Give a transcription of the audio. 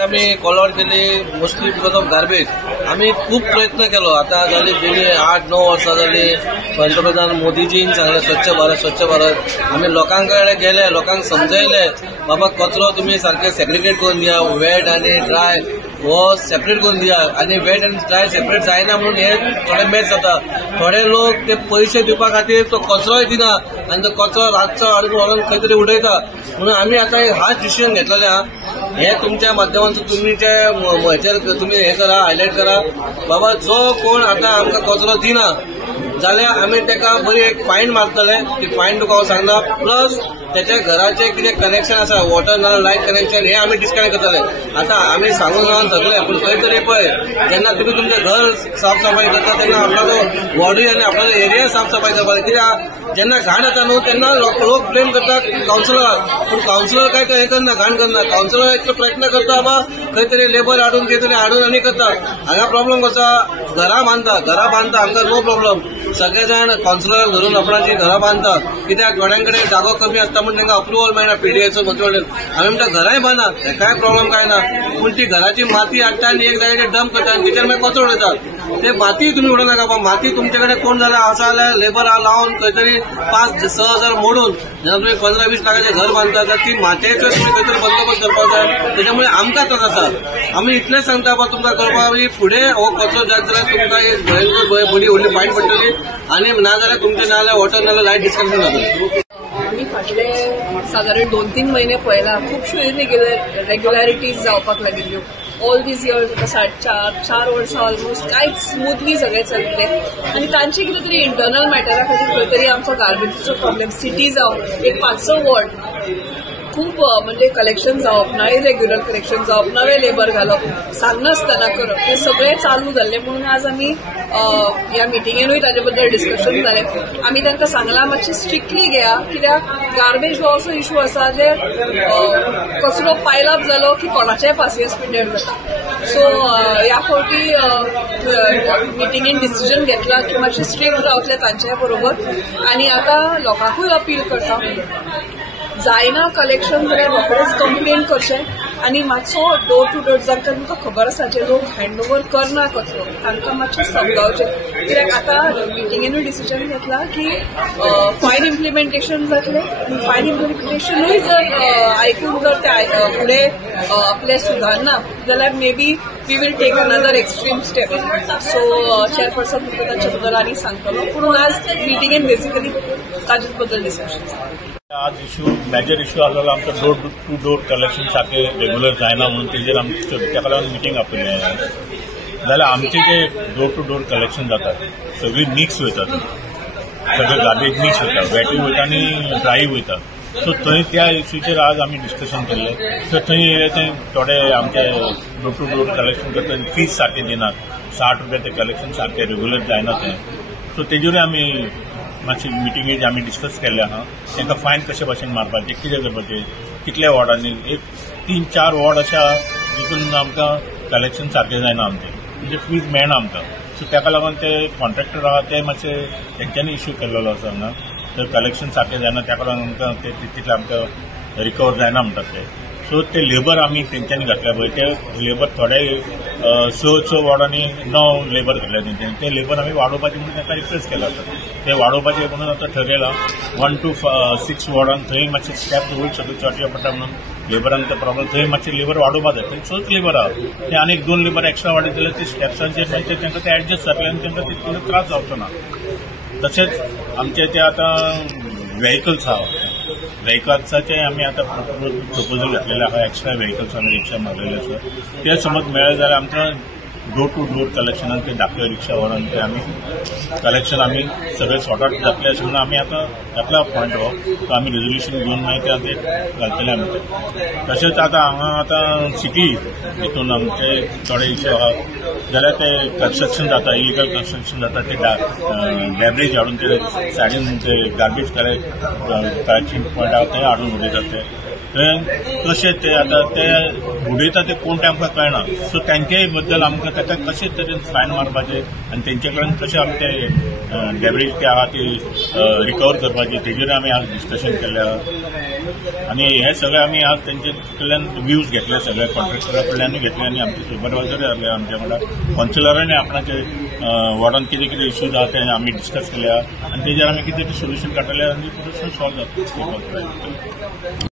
आम्ही कॉलआउट केली mostly because of garbage. आम्ही खूप प्रयत्न केलो. आता झाली गेली 8-9 वर्सां झाली. पंतप्रधान मोदीजीन सांगले स्वच्छ भारत स्वच्छ भारत. आम्ही लोकांकडे गेले, लोकांक समजयले बाबा कचरो तुम्ही सारखे सेग्रिगेट करून दिया, वेट आणि ड्राय हो सेपरेट करून दिया. आणि वेट आणि ड्राय सेपरेट जायना म्हणून हे थोडे मॅच जाता. थोडे लोक ते पैसे दिवपा खातीर तो कचरोय दिना आणि तो कचरो रातचो हाडून व्हरून खंय तरी उडयता. म्हणून आम्ही आता हाच डिसिजन घेतलेले आहा. हे तुमच्या माध्यमातून तुम्ही हे करा, हायलाइट करा बाबा जो कोण आता आमकां कचरो दिना जाल्यार आमी ताका बरी एक फायन मारतले. ती फायन तुका हांव सांगना. प्लस त्याच्या घराचे कितें कनेक्शन आसा, वॉटर ना लायट कनेक्शन, हे आमी डिस्कनेक्ट करतले. आता आमी सांगून रावन थकले, पूण खंय तरी पळय जेन्ना तुमी तुमचें घर साफसफाई करता तेन्ना आपलो बॉडी आनी आपलो एरिया साफसफाई करपाक. कित्याक जेन्ना घाण येता न्हू तेन्ना लोक ब्लेम करता कावन्सिलराक. पूण कावन्सिलर काय तो हे करना, घाण करना. कावन्सिलर इतलो प्रयत्न करता बाबा खंय तरी लेबर हाडून कितें तरी हाडून आनी करता. हांगा प्रॉब्लेम कसा, घरां बांदता आमकां नो प्रॉब्लेम. सगळे जाण कावन्सिलर धरून आपणाची घरां बांदता. कित्याक गोड्यांकडे जागो कमी आसता म्हणून तांकां अप्रुवल मेळना पीडीएचो मंत्रिमंडळ. आमी म्हणटा घरांय बांदात, काय प्रॉब्लेम काय ना. पूण ती घराची माती हाडटा आनी एक जाग्याचेर डंप करता आनी तिचेर मागीर कचरो उडयतात. ते माती तुमी उडोवं नाका. माती तुमचे कडेन कोण जाल्यार आसा जाल्यार लेबर लावन खंय तरी 5-6 हजार मोडून जेन्ना तुमी 15-20 लाखाचें घर बांदता तर ती मातयेचो तुमी खंय तरी बंदोबस्त करपाक जाय. त्याच्यामुळे आमकां त्रास जाता. आमी इतलेंच सांगता बाबा तुमकां करपाक फुडें हो कचरो जायत जाल्यार तुमकां एक भयंकर बरी व्हडली फायन पडटली आनी ना जाल्यार तुमचे ना जाल्यार वॉटर ना जाल्यार लायट डिस्कनेक्शन जातलें. आम्ही फाटले साधारण 2-3 महिने पयला खुबश्यो रेग्युलॅरिटीज जावपाक लागिल्ल्यो. ऑल दीज इयर्स आता 4 वर्सां ऑलमोस्ट कांयच स्मूथली सगळें चलले. आनी तांचे कितें तरी इंटरनल मॅटरा खातीर खंय तरी आमचो गार्बेजीचो प्रॉब्लेम सिटी जावं एक 5-6 वॉर्ड खूप म्हणजे कलेक्शन जावप ना, इरेग्युलर कलेक्शन जावप, नवे लेबर घालप, सांगनासतना करप, हे सगळें चालू जाल्लें. म्हणून आज आमी ह्या मिटिंगेनूय ताजे बद्दल डिस्कशन जालें. आमी तांकां सांगलां मातशें स्ट्रिक्टली घेया, कित्याक गार्बेज हो असो इशू आसा जे कचरो पायल अप जालो की कोणाचेय पासयेंस पिड्ड्यार जाता. सो ह्या फावटी मिटिंगेन डिसिजन घेतला की मातशें स्ट्रिक्ट जावतलें तांचे बरोबर. आनी आतां लोकांकूय अपील करता, जायना कलेक्शन जाल्यार रोखडेच कंप्लेन करचें आनी मातसो डोर टू डोर जांकां तुमकां खबर आसा जे लोक हँडओवर करना कचरो तांकां मातशें समजावचें. कित्याक आतां मिटिंगेनूय डिसिजन घेतला की फायन इम्प्लिमेंटेशन जातलें आनी फायन इम्प्लिमेंटेशनूय जर आयकून जर ते फुडें आपले सुदारना जाल्यार maybe we will take another extreme step. So chairperson तुमकां ताचे बद्दल आनी सांगतलो. पूण आज मिटिंगेन बेसिकली ताजे बद्दल डिस्कशन. आज मेजर इश्यू आसलो आमचो डोर टू डोर कलेक्शन सारखे रेग्युलर जायना म्हणून तेजेर आमची त्या लागून मिटींग आपयलें. जाल्यार आमचे जे डोर टू डोर कलेक्शन जाता सगळी मिक्स वयतात, सगळे गार्बेज मिक्स वयता, वेटूय वयता आनी ड्राय वयता. सो थंय त्या इश्यूचेर आज आमी डिस्कशन केल्लें. सो थंय थोडे आमचे डोर टू डोर कलेक्शन करता फीज सारखे दिनात. 60 रुपया ते कलेक्शन सारखे रेग्युलर जायना तें. सो तेजेरूय आमी मातशी मिटिंगेज आमी डिस्कस केल्ले आहा. तांकां फायन कशे भाशेन मारपाचें, कितें करपाचें, कितल्या वॉर्डांनी एक 3-4 वॉर्ड अशा जितून आमकां कलेक्शन सारकें जायना आमचें, म्हणजे फीज मेळना आमकां. सो ताका लागून ते कॉन्ट्रॅक्टर आहा ते मातशे तेंच्यांनी इश्यू केल्लो आसा हांगा. तर कलेक्शन सारकें जायना त्या लागून आमकां ते तितलें आमकां रिकवर जायना म्हणटात ते. सो ते लेबर आमी तेंच्यांनी घातल्या पळय ते लेबर थोडे 6 वॉर्डांनी 9 लेबर घातल्या तेंच्यांनी. ते लेबर आमी वाडोवपाचें म्हणून तांकां रिक्वेस्ट केला आसा. ते वाडोवपाचें म्हणून आतां ठरयलां. 1 to 6 वॉर्डान थंय मातशें स्टॅप वयर सकयल चडचें पडटा म्हणून लेबरांक ते प्रॉब्लम. थंय मातशें लेबर वाडोवपाक जाय. थंय 6 लेबर आहा ते आनीक 2 लेबर एक्स्ट्रा वाडयत जाल्यार ते स्टॅप्सांचेर मागीर तांकां ते एडजस्ट जातले आनी तांकां तितलो त्रास जावचो ना. तशेंच आमचे ते आतां व्हेकल्स आहा, व्हेकल्साचे आमी आतां प्रपोजल घातलेले आहा. एक्स्ट्रा व्हेकल्स आमी रिक्षा मारलेले आसा. ते समज मेळ्ळे जाल्यार आमकां डोर टू डोर कलेक्शनान ते धाकट्यो रिक्षा व्हरून ते आमी कलेक्शन आमी सगळे सॉर्ट आउट जातले अशें म्हणून आमी आतां घातला पॉयंट हो. सो आमी रेजोल्युशन घेवन मागीर ते घालतले आमी ते. तशेंच आतां हांगा आतां सिटी हितून आमचे थोडे इश्यू आहा जाल्यार ते कन्स्ट्रक्शन जाता, इलिगल कन्स्ट्रक्शन जाता. ते डॅब्रेज हाडून ते सायडीन ते गार्बेज कलेक्शन पॉयंट आहा थंय हाडून उडयतात ते. कशें ते आतां ते बुडयता ते कोण ते आमकां कळना. सो तांच्याय बद्दल आमकां ताका कशे तरेन फायन मारपाचे आनी तेंचे कडेन कशें आमी ते डॅब्रीज ते आहा ती रिकवर करपाची तेजेर आमी आज डिस्कशन केल्लें आहा. आनी हे सगळे आमी आज तेंचे कडल्यान व्ह्यूज घेतले, सगळे कॉन्ट्रॅक्टरा कडल्यानूय घेतले आनी आमचे सुपरवायझर जाले आमच्या वांगडा. कौन्सिलरांनी आपणाचे वॉर्डान कितें कितें इश्यूज आहा ते आमी डिस्कस केले आहा आनी तेजेर आमी कितें सोल्युशन काडटले आनी सॉल्व जाता.